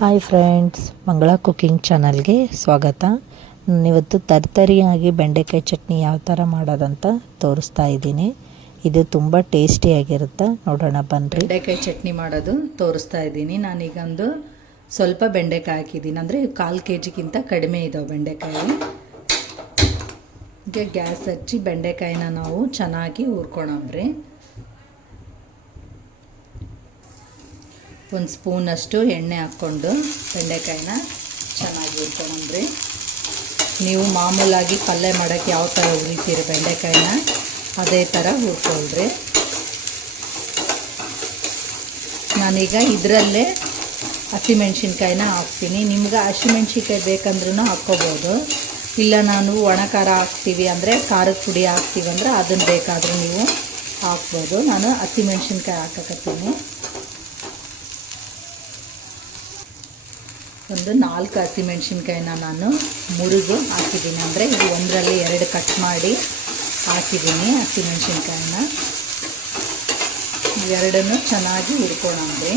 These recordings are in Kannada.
ಹಾಯ್ ಫ್ರೆಂಡ್ಸ್, ಮಂಗಳ ಕುಕಿಂಗ್ ಚಾನಲ್ಗೆ ಸ್ವಾಗತ. ನಾನಿವತ್ತು ತರ್ತರಿಯಾಗಿ ಬೆಂಡೆಕಾಯಿ ಚಟ್ನಿ ಯಾವ ಥರ ಮಾಡೋದಂತ ತೋರಿಸ್ತಾ ಇದ್ದೀನಿ. ಇದು ತುಂಬ ಟೇಸ್ಟಿಯಾಗಿರುತ್ತೆ. ನೋಡೋಣ ಬನ್ನಿರಿ. ಬೆಂಡೆಕಾಯಿ ಚಟ್ನಿ ಮಾಡೋದು ತೋರಿಸ್ತಾ ಇದ್ದೀನಿ. ನಾನೀಗೊಂದು ಸ್ವಲ್ಪ ಬೆಂಡೆಕಾಯಿ ಹಾಕಿದ್ದೀನಿ, ಅಂದರೆ 1/4 kgಗಿಂತ ಕಡಿಮೆ ಇದ್ದಾವೆ ಬೆಂಡೆಕಾಯಿ. ಈಗ ಗ್ಯಾಸ್ ಹಚ್ಚಿ ಬೆಂಡೆಕಾಯಿನ ನಾವು ಚೆನ್ನಾಗಿ ಹುರ್ಕೊಳಮ್ರಿ. ಒಂದು ಸ್ಪೂನಷ್ಟು ಎಣ್ಣೆ ಹಾಕ್ಕೊಂಡು ಬೆಂಡೆಕಾಯಿನ ಚೆನ್ನಾಗಿ ಹುರ್ಕೊಂಡ್ರಿ. ನೀವು ಮಾಮೂಲಾಗಿ ಪಲ್ಯ ಮಾಡೋಕ್ಕೆ ಯಾವ ಥರ ಹುರಿತೀರಿ ಬೆಂಡೆಕಾಯಿನ ಅದೇ ಥರ ಹುರ್ಕೊಳ್ರಿ. ನಾನೀಗ ಇದರಲ್ಲೇ ಹಸಿಮೆಣ್ಸಿನ್ಕಾಯಿನ ಹಾಕ್ತೀನಿ. ನಿಮ್ಗೆ ಹಸಿಮೆಣ್ಸಿನ್ಕಾಯಿ ಬೇಕಂದ್ರೂ ಹಾಕ್ಕೋಬೋದು, ಇಲ್ಲ ನಾನು ಒಣ ಖಾರ ಹಾಕ್ತೀವಿ ಅಂದರೆ ಖಾರದ ಪುಡಿ ಹಾಕ್ತೀವಿ ಅಂದರೆ ಅದನ್ನು ಬೇಕಾದರೂ ನೀವು ಹಾಕ್ಬೋದು. ನಾನು ಹಸಿಮೆಣ್ಸಿನ್ಕಾಯಿ ಹಾಕಕತ್ತೀನಿ. ಒಂದು 4 ಹಸಿಮೆಣ್ಸಿನ್ಕಾಯಿನ ನಾನು ಮುರಿದು ಹಾಕಿದ್ದೀನಿ, ಅಂದರೆ ಇದು ಒಂದರಲ್ಲಿ 2 ಕಟ್ ಮಾಡಿ ಹಾಕಿದ್ದೀನಿ. ಹಸಿಮೆಣ್ಸಿನ್ಕಾಯಿನ ಎರಡನ್ನೂ ಚೆನ್ನಾಗಿ ಹುರ್ಕೊಳ್ಳೋಣ್ರಿ.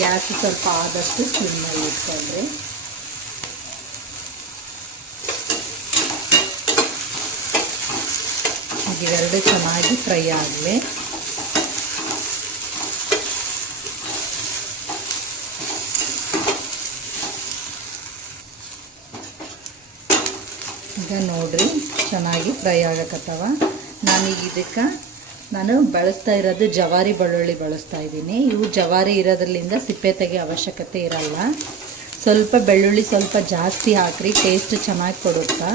ಗ್ಯಾಸ್ ಸ್ವಲ್ಪ ಆದಷ್ಟು ಸಿಮ್ನಲ್ಲಿ ಇಟ್ಕೊಳ್ರಿ. ಇವೆರಡು ಚೆನ್ನಾಗಿ ಫ್ರೈ ಆಗಲಿ. ಈಗ ನೋಡ್ರಿ ಚೆನ್ನಾಗಿ ಫ್ರೈ ಆಗಕತ್ತವ. ನಾನೀಗ ಇದಕ್ಕೆ ಬಳಸ್ತಾ ಇರೋದು ಜವಾರಿ ಬೆಳ್ಳುಳ್ಳಿ ಬಳಸ್ತಾ ಇದ್ದೀನಿ. ಇವು ಜವಾರಿ ಇರೋದ್ರಿಂದ ಸಿಪ್ಪೆ ತೆಗೆ ಅವಶ್ಯಕತೆ ಇರಲ್ಲ. ಸ್ವಲ್ಪ ಬೆಳ್ಳುಳ್ಳಿ ಸ್ವಲ್ಪ ಜಾಸ್ತಿ ಹಾಕ್ರಿ, ಟೇಸ್ಟ್ ಚೆನ್ನಾಗಿ ಕೊಡುತ್ತಾ.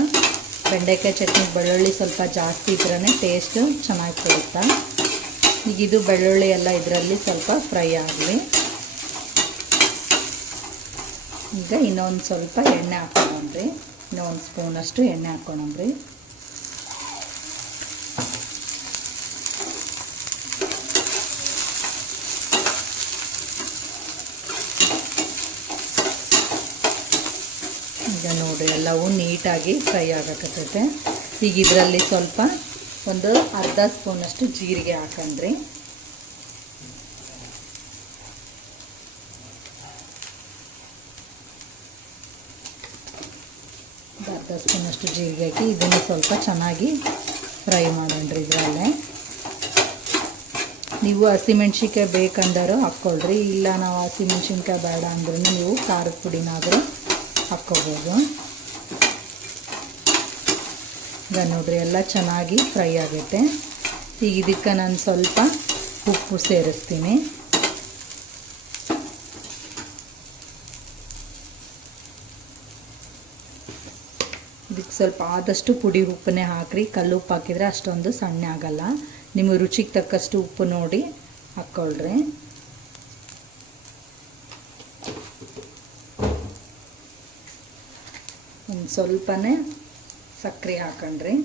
ಬೆಂಡೆಕಾಯಿ ಚಟ್ನಿ ಬೆಳ್ಳುಳ್ಳಿ ಸ್ವಲ್ಪ ಜಾಸ್ತಿ ಇದ್ರೇ ಟೇಸ್ಟ್ ಚೆನ್ನಾಗಿ ಕೊಡುತ್ತಾ. ಈಗ ಇದು ಬೆಳ್ಳುಳ್ಳಿ ಎಲ್ಲ ಇದರಲ್ಲಿ ಸ್ವಲ್ಪ ಫ್ರೈ ಆಗಲಿ. ಈಗ ಇನ್ನೊಂದು ಸ್ವಲ್ಪ ಎಣ್ಣೆ ಹಾಕ್ಕೊಂಡ್ರಿ. ಇನ್ನೊಂದು ಸ್ಪೂನಷ್ಟು ಎಣ್ಣೆ ಹಾಕ್ಕೊಂಡ್ರಿ. ಈಗ ನೋಡಿರಿ ಎಲ್ಲವೂ ನೀಟಾಗಿ ಫ್ರೈ ಆಗಕತ್ತೈತೆ. ಈಗ ಇದರಲ್ಲಿ ಸ್ವಲ್ಪ ಒಂದು ಅರ್ಧ ಸ್ಪೂನಷ್ಟು ಜೀರಿಗೆ ಹಾಕೊಂಡ್ರಿ. ಅರ್ಧ ಸ್ಪೂನಷ್ಟು ಜೀರಿಗೆ ಹಾಕಿ ಇದನ್ನು ಸ್ವಲ್ಪ ಚೆನ್ನಾಗಿ ಫ್ರೈ ಮಾಡೋಣ್ರಿ. ಇದರಲ್ಲೇ ನೀವು ಹಸಿಮೆಣ್ಸಿನ್ಕಾಯಿ ಬೇಕಂದರೂ ಹಾಕ್ಕೊಳ್ರಿ, ಇಲ್ಲ ನಾವು ಹಸಿಮೆಣ್ಸಿನ್ಕಾಯಿ ಬೇಡ ಅಂದ್ರೂ ನೀವು ಖಾರದ ಪುಡಿನಾದರೂ ಹಾಕ್ಕೋಬೋದು. ಈಗ ನೋಡಿರಿ ಎಲ್ಲ ಚೆನ್ನಾಗಿ ಫ್ರೈ ಆಗೈತೆ. ಈಗ ಇದಕ್ಕೆ ನಾನು ಸ್ವಲ್ಪ ಉಪ್ಪು ಸೇರಿಸ್ತೀನಿ. ಇದಕ್ಕೆ ಸ್ವಲ್ಪ ಆದಷ್ಟು ಪುಡಿ ಉಪ್ಪನ್ನೇ ಹಾಕ್ರಿ. ಕಲ್ಲು ಉಪ್ಪು ಹಾಕಿದರೆ ಅಷ್ಟೊಂದು ಸಣ್ಣ ಆಗಲ್ಲ. ನಿಮ್ಮ ರುಚಿಗೆ ತಕ್ಕಷ್ಟು ಉಪ್ಪು ನೋಡಿ ಹಾಕ್ಕೊಳ್ರಿ. ಒಂದು ಸ್ವಲ್ಪನೇ ಸಕ್ಕರೆ ಹಾಕೊಂಡ್ರಿ.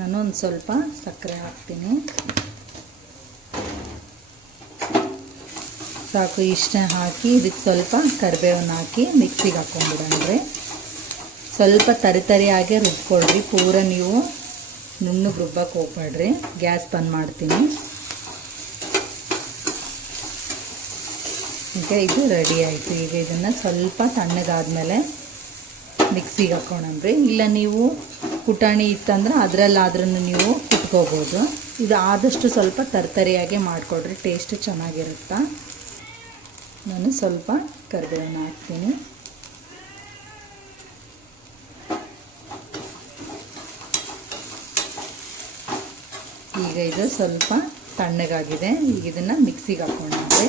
ನಾನು ಒಂದು ಸ್ವಲ್ಪ ಸಕ್ಕರೆ ಹಾಕ್ತೀನಿ. ಸಾಕು, ಇಷ್ಟ ಹಾಕಿ ಇದಕ್ಕೆ ಸ್ವಲ್ಪ ಕರಿಬೇವನ್ನ ಹಾಕಿ ಮಿಕ್ಸಿಗೆ ಹಾಕ್ಕೊಂಡ್ಬಿಡಣ್ರಿ. ಸ್ವಲ್ಪ ತರಿಯಾಗೆ ರುಬ್ಕೊಳ್ರಿ. ಪೂರ ನೀವು ನುಣ್ಣಗೆ ರುಬ್ಬಕ್ಕೆ ಹೋಗ್ಬೇಡ್ರಿ. ಗ್ಯಾಸ್ ಬಂದ್ ಮಾಡ್ತೀನಿ. ಈಗ ಇದು ರೆಡಿ ಆಯಿತು. ಈಗ ಇದನ್ನು ಸ್ವಲ್ಪ ತಣ್ಣಗಾದ್ಮೇಲೆ ಮಿಕ್ಸಿಗೆ ಹಾಕ್ಕೊಂಡ್ರಿ. ಇಲ್ಲ ನೀವು ಪುಟಾಣಿ ಇತ್ತಂದ್ರೆ ಅದರಲ್ಲಾದ್ರೂ ನೀವು ಕುಟ್ಕೋಬೋದು. ಇದು ಆದಷ್ಟು ಸ್ವಲ್ಪ ತರಿಯಾಗೆ ಮಾಡಿಕೊಡ್ರಿ, ಟೇಸ್ಟ್ ಚೆನ್ನಾಗಿರುತ್ತೆ. ನಾನು ಸ್ವಲ್ಪ ಕರಿಬೇವನ್ನ ಹಾಕ್ತೀನಿ. ಈಗ ಇದು ಸ್ವಲ್ಪ ತಣ್ಣಗಾಗಿದೆ. ಈಗ ಇದನ್ನು ಮಿಕ್ಸಿಗೆ ಹಾಕ್ಕೊಂಡ್ರೆ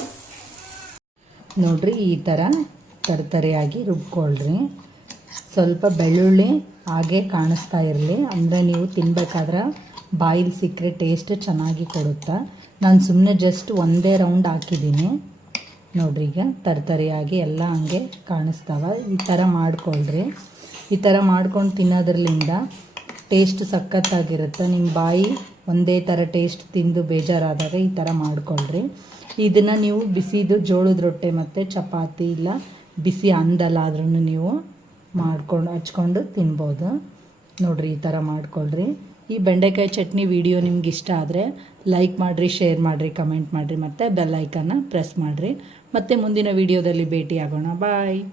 ನೋಡ್ರಿ ಈ ಥರ ತರಿಯಾಗಿ ರುಬ್ಕೊಳ್ರಿ. ಸ್ವಲ್ಪ ಬೆಳ್ಳುಳ್ಳಿ ಹಾಗೆ ಕಾಣಿಸ್ತಾ ಇರಲಿ, ಅಂದರೆ ನೀವು ತಿನ್ಬೇಕಾದ್ರೆ ಬಾಯಿಲ್ ಸಿಕ್ಕರೆ ಟೇಸ್ಟ್ ಚೆನ್ನಾಗಿ ಕೊಡುತ್ತಾ. ನಾನು ಸುಮ್ಮನೆ ಜಸ್ಟ್ ಒಂದೇ ರೌಂಡ್ ಹಾಕಿದ್ದೀನಿ. ನೋಡ್ರಿ ಈಗ ತರಿಯಾಗಿ ಎಲ್ಲ ಹಂಗೆ ಕಾಣಿಸ್ತಾವ. ಈ ಥರ ಮಾಡ್ಕೊಳ್ರಿ. ಈ ಥರ ಮಾಡ್ಕೊಂಡು ತಿನ್ನೋದ್ರಲ್ಲಿಂದ ಟೇಸ್ಟ್ ಸಖತ್ತಾಗಿರುತ್ತೆ. ನಿಮ್ಮ ಬಾಯಿ ಒಂದೇ ಥರ ಟೇಸ್ಟ್ ತಿಂದು ಬೇಜಾರಾದಾಗ ಈ ಥರ ಮಾಡ್ಕೊಳ್ರಿ. ಇದನ್ನು ನೀವು ಬಿಸಿದು ಜೋಳದ ರೊಟ್ಟೆ ಮತ್ತು ಚಪಾತಿ ಇಲ್ಲ ಬಿಸಿ ಅನ್ನದಲ್ಲಾದ್ರೂ ನೀವು ಹಚ್ಕೊಂಡು ತಿನ್ಬೋದು. ನೋಡಿರಿ ಈ ಥರ ಮಾಡ್ಕೊಳ್ರಿ. ಈ ಬೆಂಡೆಕಾಯಿ ಚಟ್ನಿ ವಿಡಿಯೋ ನಿಮ್ಗೆ ಇಷ್ಟ ಆದರೆ ಲೈಕ್ ಮಾಡಿರಿ, ಶೇರ್ ಮಾಡಿರಿ, ಕಮೆಂಟ್ ಮಾಡಿರಿ ಮತ್ತು ಬೆಲ್ ಐಕನ್ನ ಪ್ರೆಸ್ ಮಾಡಿರಿ. ಮತ್ತೆ ಮುಂದಿನ ವಿಡಿಯೋದಲ್ಲಿ ಭೇಟಿಯಾಗೋಣ. ಬಾಯ್.